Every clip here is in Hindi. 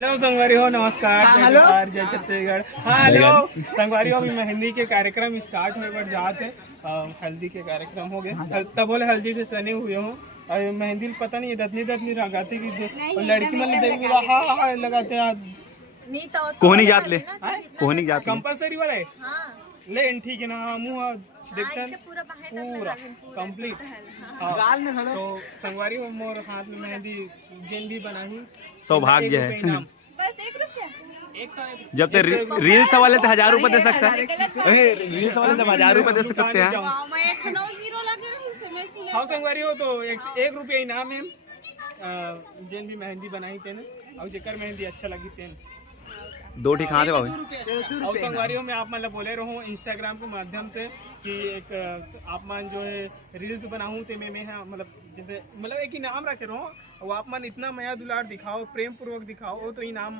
हेलो संगवारी हो, नमस्कार। हेलो जय छत्तीसगढ़। हाँ हेलो संगवारी हो, अभी मेहंदी के कार्यक्रम स्टार्ट हुए पर जाते हल्दी के कार्यक्रम हो गए तब बोले हल्दी से सने हुए हो और मेहंदी पता नहीं दतनी लगाते कि लड़की मन देख हाँ लगाते कोहनी जात ले कोहनी जात कंपलसरी वाला है ले ठीक है ना। मुँह देखते पूरा कंप्लीट। तो संगवारी हो मोर हाथ में मेहंदी जिन भी बनाही सौभाग्य है। बस 1 रुपया। जब ते रील्स वाले तो 1000 रुपए दे सकता है, रील्स वाले तो 1000 रुपए दे सकते हैं। हाँ संगवारी हो तो 1 रुपया इनाम है जिन भी मेहंदी बनाई तेने और जेकर मेहंदी अच्छा लगी तेन 2 ठीक हाथ है बाबू। और संगवारियों में आप मतलब बोले रहूँ इंस्टाग्राम के माध्यम से कि एक आप मान जो है रील्स बनाऊँ तो मैं मतलब जैसे मतलब एक इनाम रखे रहूँ और आप मन इतना माया दुलार दिखाओ प्रेम पूर्वक दिखाओ तो नाम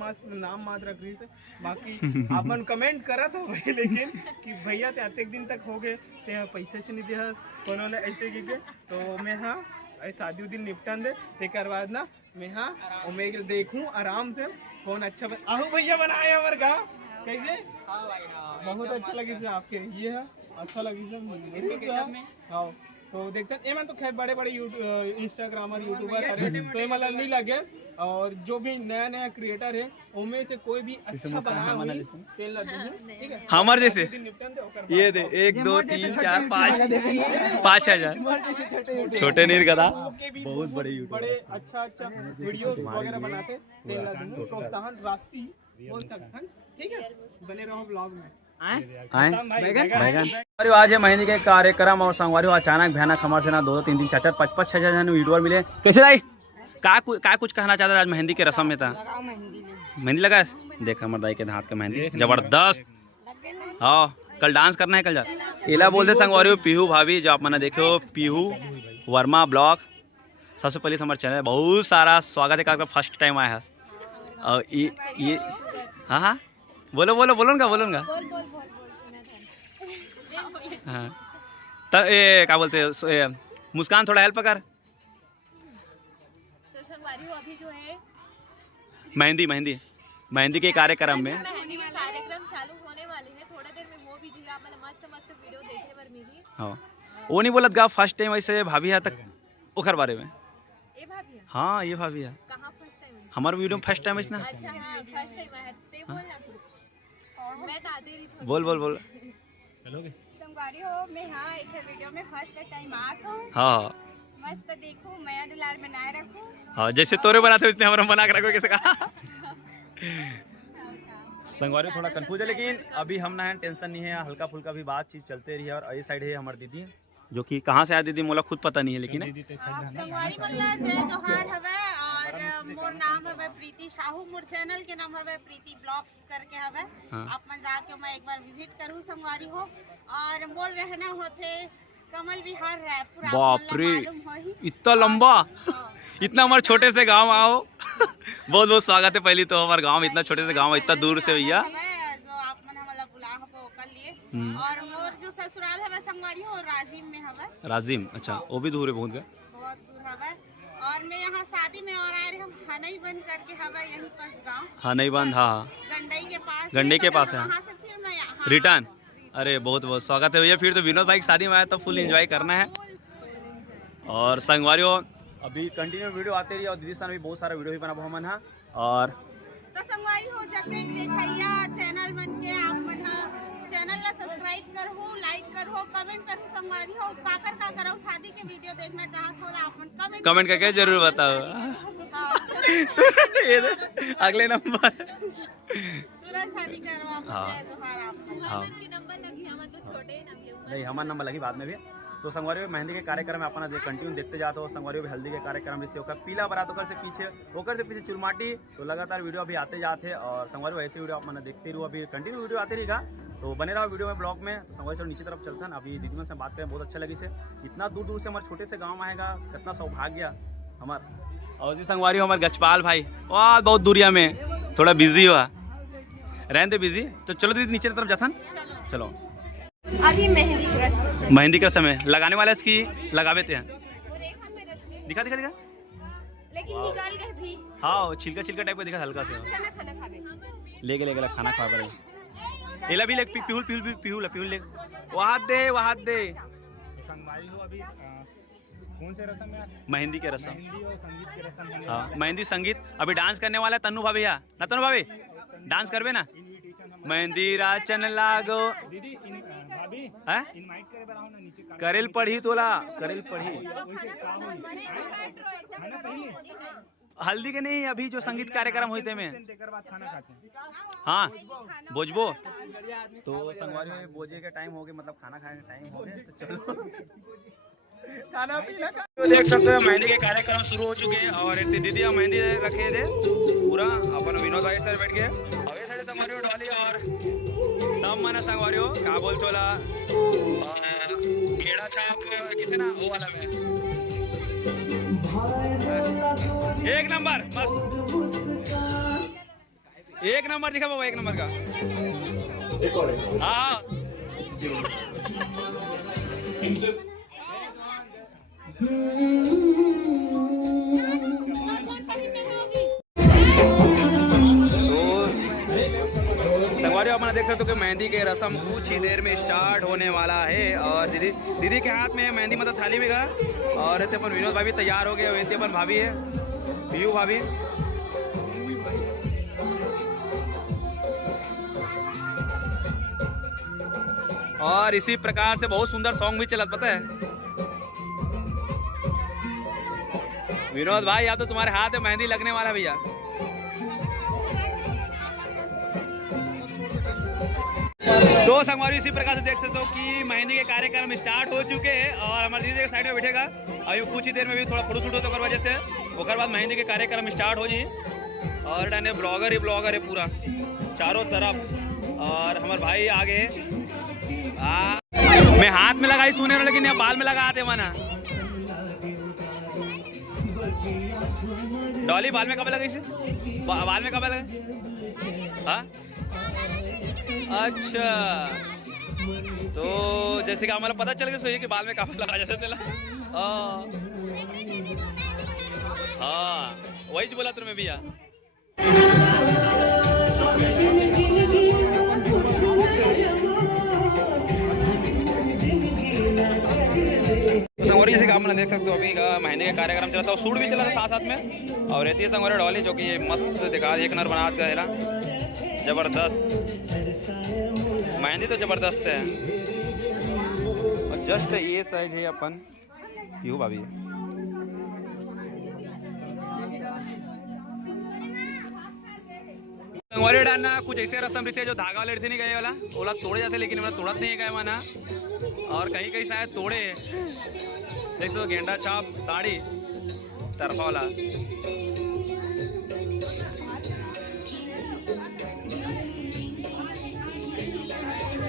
मात्र रख रही से बाकी आप मन कमेंट करा तो भाई लेकिन कि भैया ते दिन तक हो गए ते पैसे से नहीं दे कोनो ने ऐसे की तो मैं हाँ शादी दिन निपटन दे तेकर बाद ना मैं हाँ और मैं देखूँ आराम से फोन अच्छा आहू भैया बनाए हमारे गाँव कैसे बहुत अच्छा लगी से आपके ये है अच्छा लगी से हाँ तो देखते हैं तो खैर बड़े बड़े इंस्टाग्रामर यूट्यूबर है तो ये मतलब नहीं लगे और जो भी नया नया क्रिएटर है उनमें से कोई भी अच्छा बना ठीक है हमारे जैसे ये दे 1 2 3 4 5 5000 छोटे नीर गदा बहुत बड़े बड़े अच्छा वीडियोस वगैरह बनाते प्रोत्साहन राशि बोल सकते हैं। ठीक है बने रहो ब्लॉग में। अरे आज है मेहंदी के कार्यक्रम और संगवारी अचानक भयानक हमारे से ना 2 3 3 4 4 5 6 वीडियो मिले। कैसे भाई का कुछ कहना चाहता आज मेहंदी के रस्म में था मेहंदी लगा देख हमारे दाई के हाथ का मेहंदी जबरदस्त। हाँ कल डांस करना है कल जा एला बोलते संगवारी पीहू भाभी जो आप मैंने देखो पीहू वर्मा ब्लॉग सबसे पहले हमारे चैनल बहुत सारा स्वागत है का फर्स्ट टाइम आया है और ये हाँ हाँ बोलो हाँ तो ये क्या बोलते हैं मुस्कान थोड़ा हेल्प कर तो संगवारी हो अभी जो है मेहंदी के कार्यक्रम में मेहंदी का कार्यक्रम चालू होने वाले हैं थोड़ा देर में वो भी जी आप मस्त वीडियो देखने पर मिली। हाँ वो नहीं बोलत गा फर्स्ट टाइम ऐसे भाभी है तक ओखर बारे में ए भाभी हाँ ये भाभी है कहां फर्स्ट टाइम हमारे वीडियो में फर्स्ट टाइम है ना। अच्छा हां फर्स्ट टाइम है ते बोल ना और मैं तो आते रही बोल चलोगे संगवारी हो मैं हां एक वीडियो में फर्स्ट टाइम आत हूं। हाँ मस्त देखो माया दुलार बनाए रखो। हाँ जैसे तोरे बनाते उसने हमारा बना के रखो कैसे कहा संगवारी थोड़ा कंफ्यूज है लेकिन अभी हम ना है टेंशन नहीं है हल्का फुल्का भी बातचीत चलते रही है। और ये साइड है हमारी दीदी जो कि कहाँ से आया दीदी मोला खुद पता नहीं है लेकिन संगवारी बल्ला जय जोहार हवे और मोर नाम हवे प्रीति साहू मोर चैनल के नाम हवे प्रीति ब्लॉग्स करके हवे। आप मन जाके मैं एक बार विजिट करूं संगवारी हो और मोर रहना होते कमल विहार रायपुर। बाप रे इतना लंबा इतना हमारे छोटे से गांव आओ बहुत बहुत स्वागत है पहली तो हमारे गांव में इतना छोटे से गांव इतना दूर से भैया जो आप मन हमला बुला हो कर लिए और मोर जो ससुराल है संगवारी हो राजिम में हवे राजिम। अच्छा वो भी दूर है बहुत दूर हवे और मैं यहाँ शादी में और आए हम हनई बंद करके हवे यहीं पास गांव हनई बंद। हाँ गंडई के पास है रिटर्न। अरे बहुत बहुत स्वागत है भैया फिर तो विनोद भाई की शादी में आया तो फुल एंजॉय करना है। और संगवारियों अभी कंटिन्यू वीडियो आते रही और दीदी सान भी बहुत सारा वीडियो भी बना बहु मन है और तो संगवारी हो जते देखैया चैनल मन के आप मन चैनल ला सब्सक्राइब करहु लाइक करहु कमेंट करहु संगवारी हो का करो शादी के वीडियो देखना चाहत हो आप मन कमेंट करके जरूर बताओ। अगले नंबर तुरंत शादी करवा हाँ नंबर लगी हम तो छोटे नहीं हमारा नंबर लगी बाद में भी। तो संगवारी में मेहंदी के कार्यक्रम में अपना कंटिन्यू देखते जाते हो। संगवारी में हल्दी के कार्यक्रम जैसे होकर पीला बरात होकर से पीछे चुलमाटी तो लगातार वीडियो अभी आते जाते और संगवारी ऐसे वीडियो आप मैंने देखते रहो अभी कंटिन्यू वीडियो आते रहेगा तो बने रहो वीडियो में ब्लॉग में। संगवारी चलो नीचे तरफ चलता है अभी दीदी से बात करें बहुत अच्छा लगी से इतना दूर दूर से हमारे छोटे से गाँव आएगा कितना सौभाग्य हमारा। और जी संगवारी हमारे गजपाल भाई वाह बहुत दूरिया में थोड़ा बिजी हुआ रहने दे बिजी तो चलो दीदी नीचे तरफ जाता चलो। अभी मेहंदी का समय लगाने वाले इसकी लगा देते हैं दिखा लेकिन निकाल गए भी हाँ छिलका छिलका टाइप का दिखा हल्का से लेके खाना खा पर एला भी ले पिहुल पिहुल पिहुल पिहुल ले वहां दे संगवारी हो अभी कौन से रस्म में मेहंदी के रस्म मेहंदी और संगीत के रस्म होने हाँ मेहंदी संगीत अभी डांस करने वाला है तन्नू भाभी है ना तन्नू भाभी डांस करबे ना मेहंदी राचन लागो दीदी भाभी हैं इनवाइट करे बनाओ ना नीचे करेल पढ़ी तोला करेल पढ़ी वैसे काम होई खाना पहले हल्दी के नहीं अभी जो संगीत कार्यक्रम होते में तेकर बाद खाना खाते हैं हाँ बोझबो तो संगवारी में बोझे का टाइम हो गया मतलब खाना खाने का टाइम हो गया तो चलो खाना पीना तो देख सकते हो मेहंदी के कार्यक्रम शुरू हो चुके हैं और दीदी हम मेहंदी रखे थे पूरा अपन विनोद भाई सर बैठ गए अवे साइड संगवारी डाली और सब माना संगवारी हो का बोल चोला घेड़ा छाप कितने ना वो वाला में एक नंबर बस एक नंबर दिखा बाबा एक नंबर का हाँ संगवारी अपना देख सकते हो कि मेहंदी के रस्म कुछ ही देर में स्टार्ट होने वाला है और दीदी के हाथ में मेहंदी मतलब थाली में का और इतने अपन विनोद भाभी तैयार हो गए और इतने अपन भाभी है पीयू भाभी और इसी प्रकार से बहुत सुंदर सॉन्ग भी चला पता है विनोद भाई या तो तुम्हारे हाथ में मेहंदी लगने वाला भैया तो संगवारी इसी प्रकार से देख सकते हो कि मेहंदी के कार्यक्रम स्टार्ट हो चुके हैं और हमारे दीदी के साइड में बैठेगा अभी कुछ ही देर में भी थोड़ा फोटो शूट होता है वजह से उसके बाद मेहंदी के कार्यक्रम स्टार्ट हो जी और डाने ब्लॉगर ही ब्लॉगर है पूरा चारों तरफ और हमारे भाई आगे मैं हाथ में लगाई सुने लेकिन यहाँ बाल में लगा आते माना डॉली बाल में कब लगी से बाल में कब लगे हाँ अच्छा तो जैसे कि हमारा पता चल गया सोइए कि बाल में काफी लगा जैसे तेला हाँ वही बोला तुमने भैया संगवारी जैसे आप देख सकते हो अभी का महीने का कार्यक्रम चला था और शूट भी चला था साथ साथ में और रहती है संगवारी डॉली जो कि मस्त दिखा एक नर बना गया जबरदस्त मेहंदी तो जबरदस्त है और जस्ट ये साइड है अपन यू भाभी संगवारी डालना कुछ ऐसे रस्म रहते जो धागा वाले थे नहीं गए वाला ओला तोड़े जाते लेकिन हमारा तोड़त नहीं गए माना और कहीं कहीं शायद तोड़े देख लो गेंडा छाप साड़ी तरफा वाला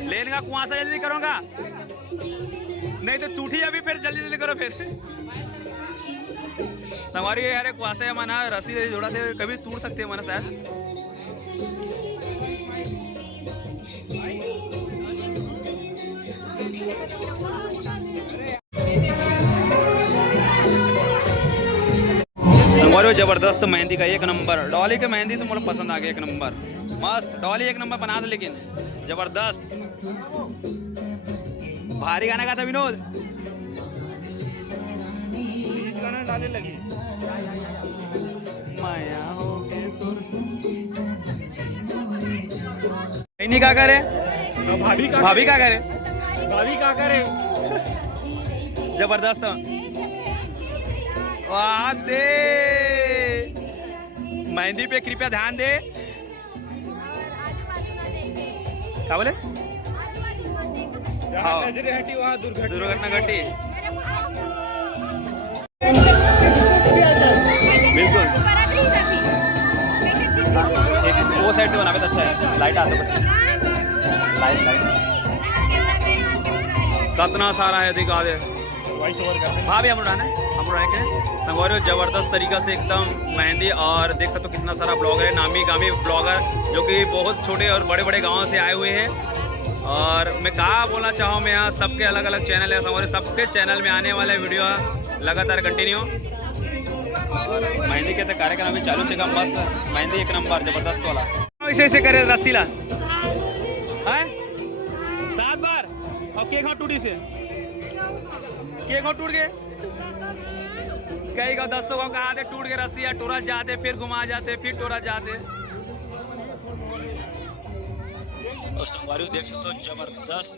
लेने का कुआं से जल्दी करूँगा नहीं तो टूटी अभी फिर जल्दी जल्दी करो फिर संगवारी यार कुआं से माना रस्सी जोड़ा से कभी टूट सकते हैं माना शायद संगवारी जबरदस्त मेहंदी का एक नंबर डॉली के मेहंदी तो मुझे पसंद आ गया एक नंबर मस्त डॉली एक नंबर बना दे लेकिन जबरदस्त भारी गाना गाता विनोद गाना डालने लगी माया हो के नहीं क्या करे भाभी क्या करे जबरदस्त वाह दे मेहंदी पे कृपया ध्यान दे क्या बोले हाँ हटी वहाँ दुर्घटना घटी बिल्कुल वो साइड से बनावे तो अच्छा है लाइट आते लाइट कितना सारा है दिखा दे भाभी हम उड़ाना के संगवारी जबरदस्त तरीका से एकदम मेहंदी और देख सकते हो कितना सारा ब्लॉगर है नामी गामी ब्लॉगर जो कि बहुत छोटे और बड़े बड़े गांवों से आए हुए हैं और मैं कहा बोलना चाहूँ मैं यहाँ सबके अलग अलग चैनल है संगवारी सबके चैनल में आने वाले वीडियो लगातार कंटिन्यू मेहंदी के तो कार्यक्रम अभी चालू छेगा मस्त मेहंदी एक नंबर जबरदस्त वाला ऐसे ऐसे करे रसीला हैं 7 बार और केक हो टूटी से केक हो टूट गए कई का 10 को कहा थे टूट गए रस्सिया टूरा जाते फिर घुमा जाते फिर टूरा जाते और संगवारी देख सकते हो जबरदस्त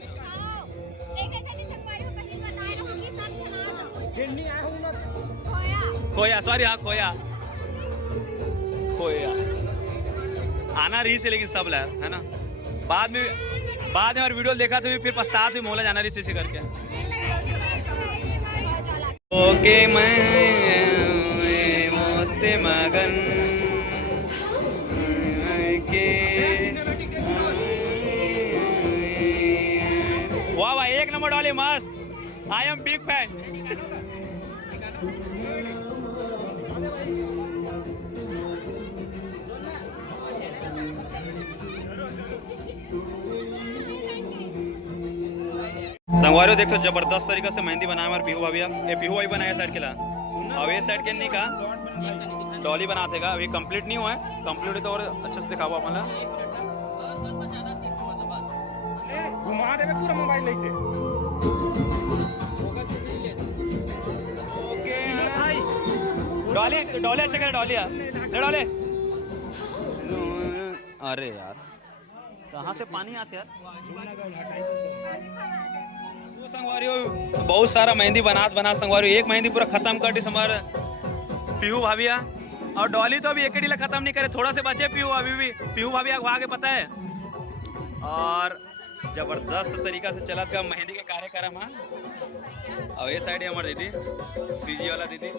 खोया सॉरी हाँ खोया खोया आना रही से लेकिन सब ला है ना बाद में हमारी वीडियो देखा तो फिर पछतात हुई मोहल्ला जाना रही से करके ओके मैं मस्ते मगन के वाह वाह एक नंबर वाले मस्त आई एम बिग फैन संगवारी देखो जबरदस्त तरीके से मेहंदी बनाया हमारे पीहू भाभी ये पीहू भाई बनाया साइड के ला और ये साइड के नहीं का डॉली बनाते का अभी कंप्लीट नहीं हुआ है कंप्लीट तो और अच्छे से दिखाओ अपन घुमा देवे पूरा मोबाइल से डॉली डॉली अच्छा करे डॉली ले डॉली अरे यार कहाँ से पानी आते यार संगवारी बहुत सारा मेहंदी बना संगवारी एक मेहंदी पूरा खत्म कर दी हमारे पीहू भाभिया और डॉली तो अभी एक डीला खत्म नहीं करे थोड़ा से बचे पीहू अभी भी पीहू भाभिया को आगे पता है और जबरदस्त तरीका से चला था मेहंदी के कार्यक्रम हाँ और ये साइड है हमारी दीदी सीजी वाला दीदी